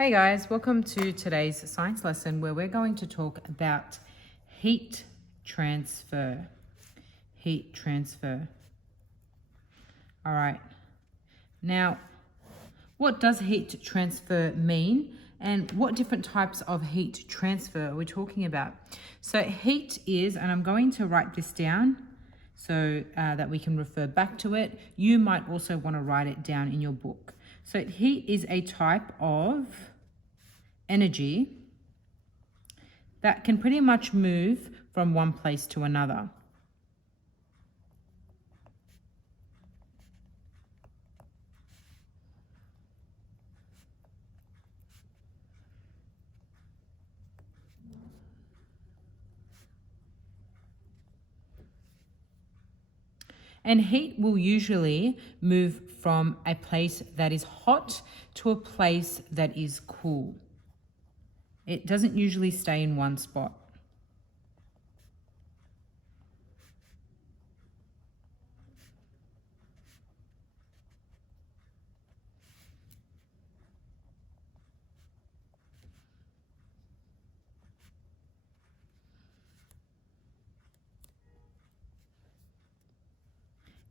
Hey guys, welcome to today's science lesson where we're going to talk about heat transfer. Heat transfer. All right. Now, what does heat transfer mean and what different types of heat transfer are we talking about? So heat is, and I'm going to write this down so that we can refer back to it. You might also want to write it down in your book. So heat is a type of energy that can pretty much move from one place to another. And heat will usually move from a place that is hot to a place that is cool. It doesn't usually stay in one spot.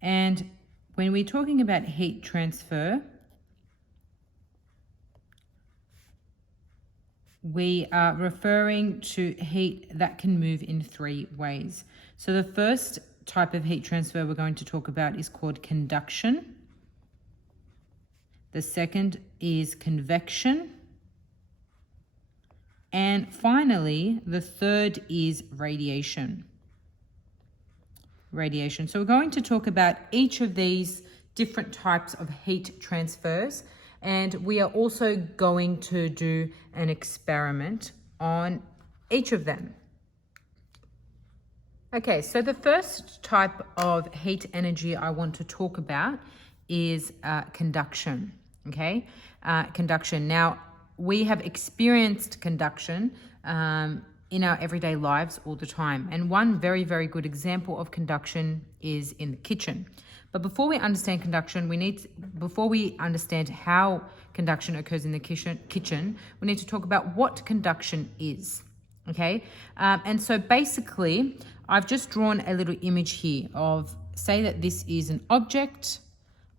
And when we're talking about heat transfer, we are referring to heat that can move in three ways. So the first type of heat transfer we're going to talk about is called conduction. The second is convection. And finally, the third is radiation. Radiation. So we're going to talk about each of these different types of heat transfers, and we are also going to do an experiment on each of them. Okay, so the first type of heat energy I want to talk about is conduction. Okay, conduction. Now, we have experienced conduction in our everyday lives all the time. And one very, very good example of conduction is in the kitchen. But before we understand conduction, before we understand how conduction occurs in the kitchen, we need to talk about what conduction is. Okay, and so basically, I've just drawn a little image here of, say that this is an object,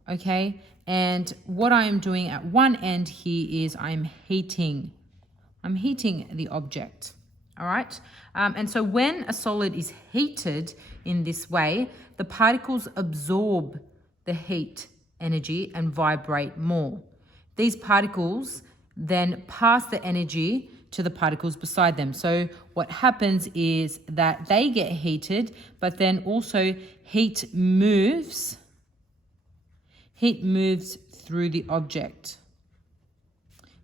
okay, and what I am doing at one end here is I'm heating the object. All right. And so when a solid is heated in this way, the particles absorb the heat energy and vibrate more. These particles then pass the energy to the particles beside them. So what happens is that they get heated, but then also heat moves through the object.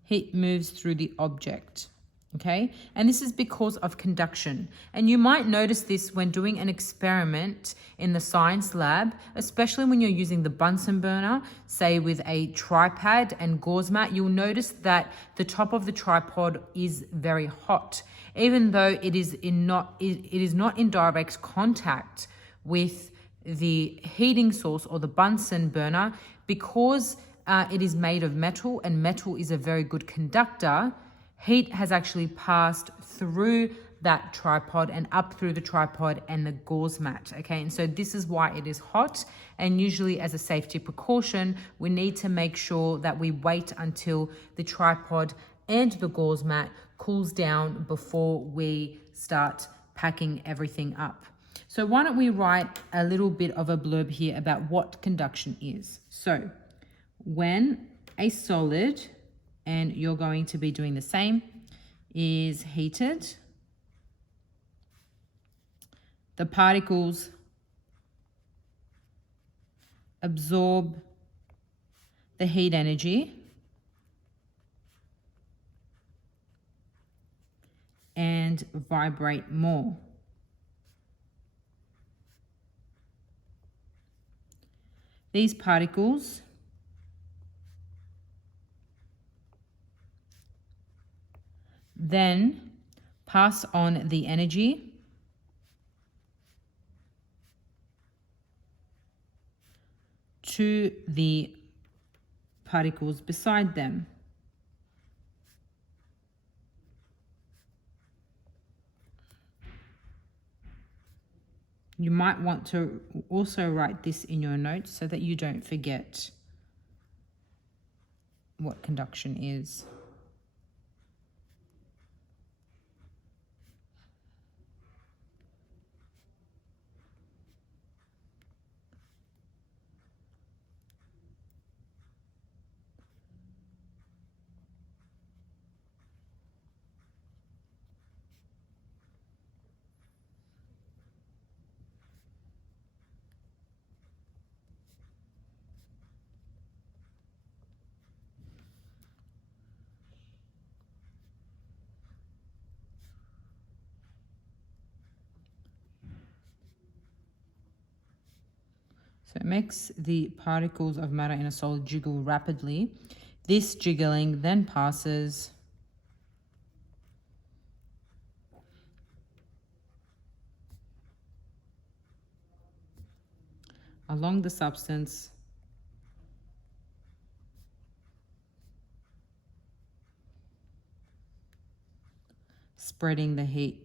Heat moves through the object. Okay, and this is because of conduction. And you might notice this when doing an experiment in the science lab, especially when you're using the Bunsen burner, say with a tripod and gauze mat, you'll notice that the top of the tripod is very hot, even though it is not in direct contact with the heating source or the Bunsen burner, because it is made of metal, and metal is a very good conductor. Heat has actually passed through that tripod and up through the tripod and the gauze mat, okay? And so this is why it is hot, and usually as a safety precaution, we need to make sure that we wait until the tripod and the gauze mat cools down before we start packing everything up. So why don't we write a little bit of a blurb here about what conduction is. So when a solid, and you're going to be doing the same, is heated, the particles absorb the heat energy and vibrate more. These particles then pass on the energy to the particles beside them. You might want to also write this in your notes so that you don't forget what conduction is. So it makes the particles of matter in a solid jiggle rapidly. This jiggling then passes along the substance spreading the heat.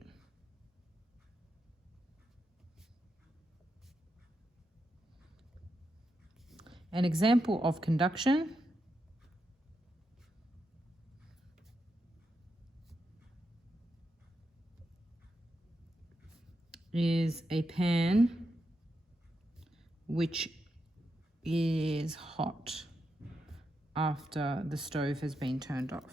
An example of conduction is a pan which is hot after the stove has been turned off.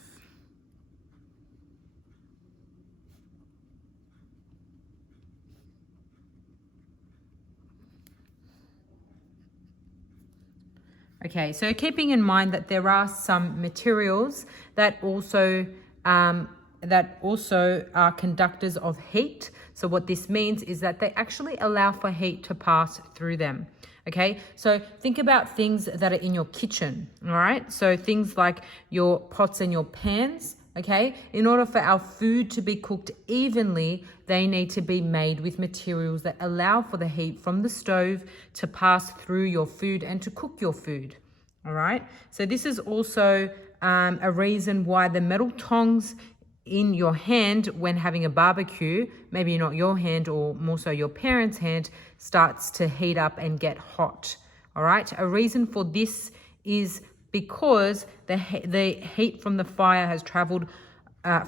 Okay, so keeping in mind that there are some materials that also are conductors of heat. So what this means is that they actually allow for heat to pass through them. Okay, so think about things that are in your kitchen, all right? So things like your pots and your pans, okay? In order for our food to be cooked evenly, they need to be made with materials that allow for the heat from the stove to pass through your food and to cook your food, all right? So this is also a reason why the metal tongs in your hand when having a barbecue, maybe not your hand or more so your parents' hand, starts to heat up and get hot, all right? A reason for this is because the heat from the fire has traveled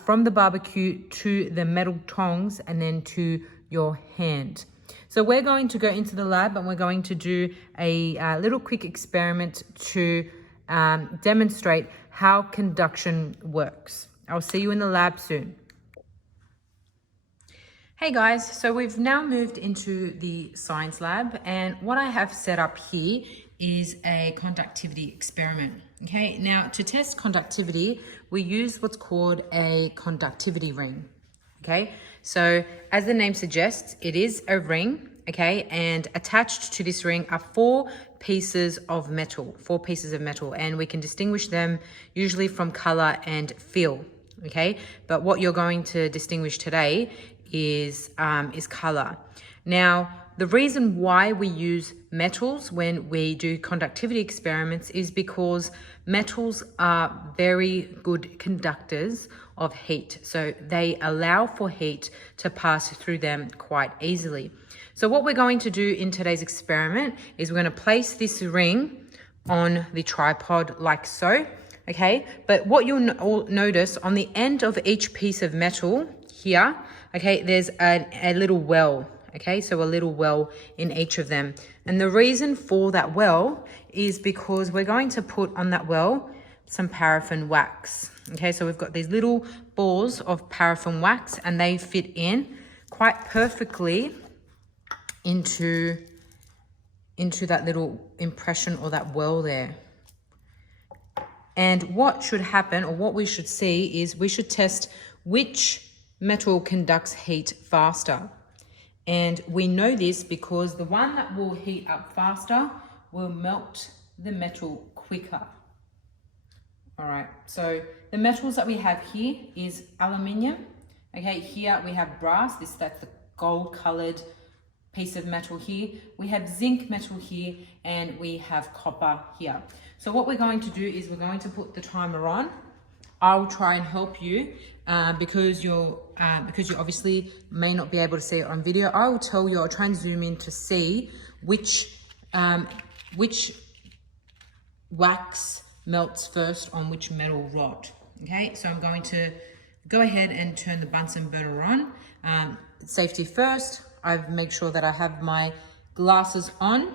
from the barbecue to the metal tongs and then to your hand. So we're going to go into the lab and we're going to do a little quick experiment to demonstrate how conduction works. I'll see you in the lab soon. Hey guys, so we've now moved into the science lab, and what I have set up here is a conductivity experiment. Okay, now to test conductivity, we use what's called a conductivity ring. Okay, so as the name suggests, it is a ring. Okay, and attached to this ring are four pieces of metal, and we can distinguish them usually from color and feel. Okay, but what you're going to distinguish today is color. Now, the reason why we use metals when we do conductivity experiments is because metals are very good conductors of heat. So they allow for heat to pass through them quite easily. So what we're going to do in today's experiment is we're going to place this ring on the tripod like so. Okay, but what you'll notice on the end of each piece of metal here, okay, there's a little well. Okay, so a little well in each of them. And the reason for that well is because we're going to put on that well some paraffin wax. Okay, so we've got these little balls of paraffin wax and they fit in quite perfectly into that little impression or that well there. And what should happen, or what we should see, is we should test which metal conducts heat faster. And we know this because the one that will heat up faster will melt the metal quicker. All right, so the metals that we have here is aluminium. Okay, here we have brass, that's the gold colored piece of metal here. We have zinc metal here, and we have copper here. So what we're going to do is we're going to put the timer on I'll try and help you because you obviously may not be able to see it on video. I will tell you, I'll try and zoom in to see which wax melts first on which metal rod. Okay, so I'm going to go ahead and turn the Bunsen burner on. Safety first. I've made sure that I have my glasses on.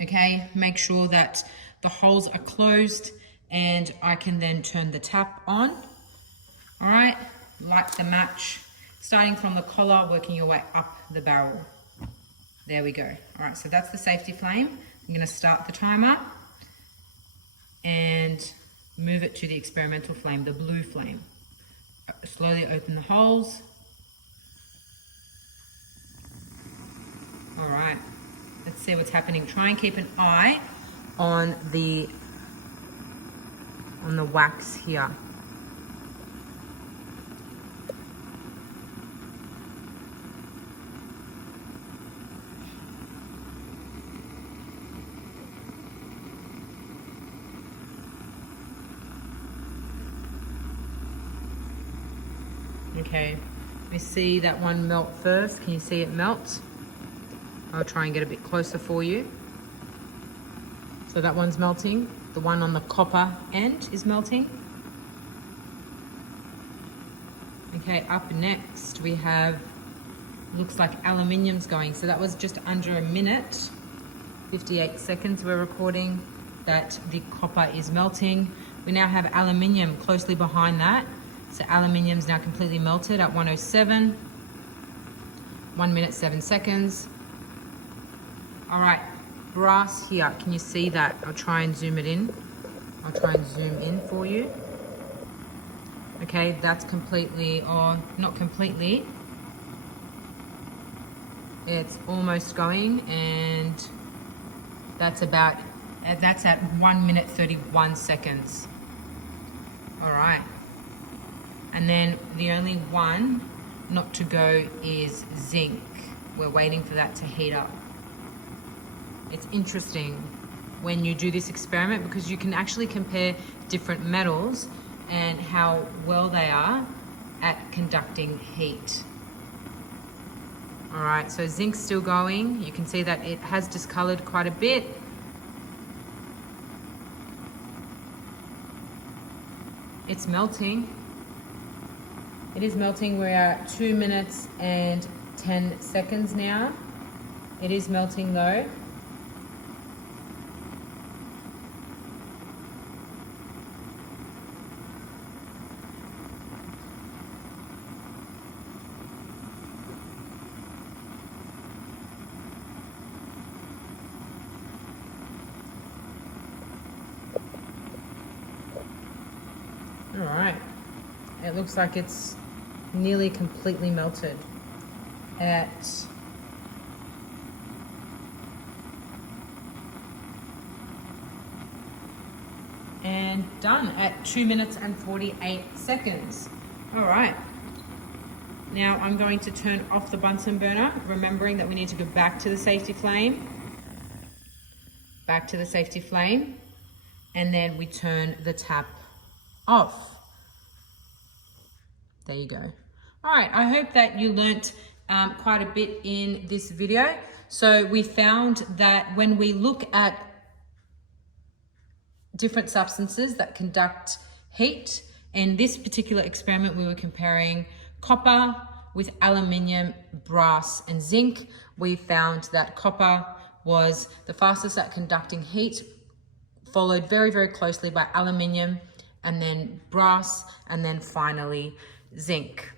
Okay, make sure that the holes are closed, and I can then turn the tap on. All right, light the match, starting from the collar, working your way up the barrel. There we go. All right, so that's the safety flame. I'm going to start the timer and move it to the experimental flame, the blue flame. Slowly open the holes. All right, let's see what's happening. Try and keep an eye on the wax here. Okay, we see that one melt first. Can you see it melt? I'll try and get a bit closer for you. So that one's melting. The one on the copper end is melting. Okay, up next we have, looks like aluminium's going. So that was just under a minute, 58 seconds we're recording that the copper is melting. We now have aluminium closely behind that. So aluminium's now completely melted at 107, 1 minute, 7 seconds. All right, brass here, can you see that? I'll try and zoom it in. I'll try and zoom in for you. Okay, that's completely, or not completely. It's almost going, and that's at 1 minute, 31 seconds. All right. And then the only one not to go is zinc. We're waiting for that to heat up. It's interesting when you do this experiment because you can actually compare different metals and how well they are at conducting heat. All right, so zinc's still going. You can see that it has discolored quite a bit. It's melting. It is melting. We're at 2 minutes and 10 seconds now. It is melting though. All right. It looks like it's nearly completely melted at and done at 2 minutes and 48 seconds. All right. Now I'm going to turn off the Bunsen burner, remembering that we need to go back to the safety flame. Back to the safety flame. And then we turn the tap off. There you go. All right, I hope that you learnt quite a bit in this video. So we found that when we look at different substances that conduct heat, in this particular experiment, we were comparing copper with aluminium, brass, and zinc. We found that copper was the fastest at conducting heat, followed very, very closely by aluminium, and then brass, and then finally zinc.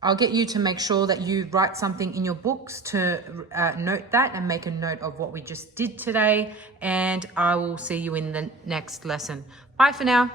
I'll get you to make sure that you write something in your books to note that and make a note of what we just did today. And I will see you in the next lesson. Bye for now.